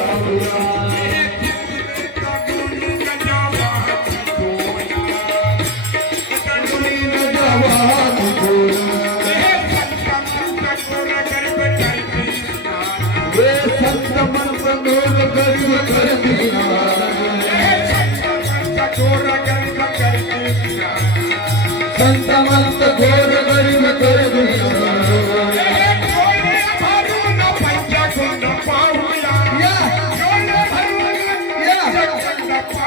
A cut cut Yeah, yeah, yeah.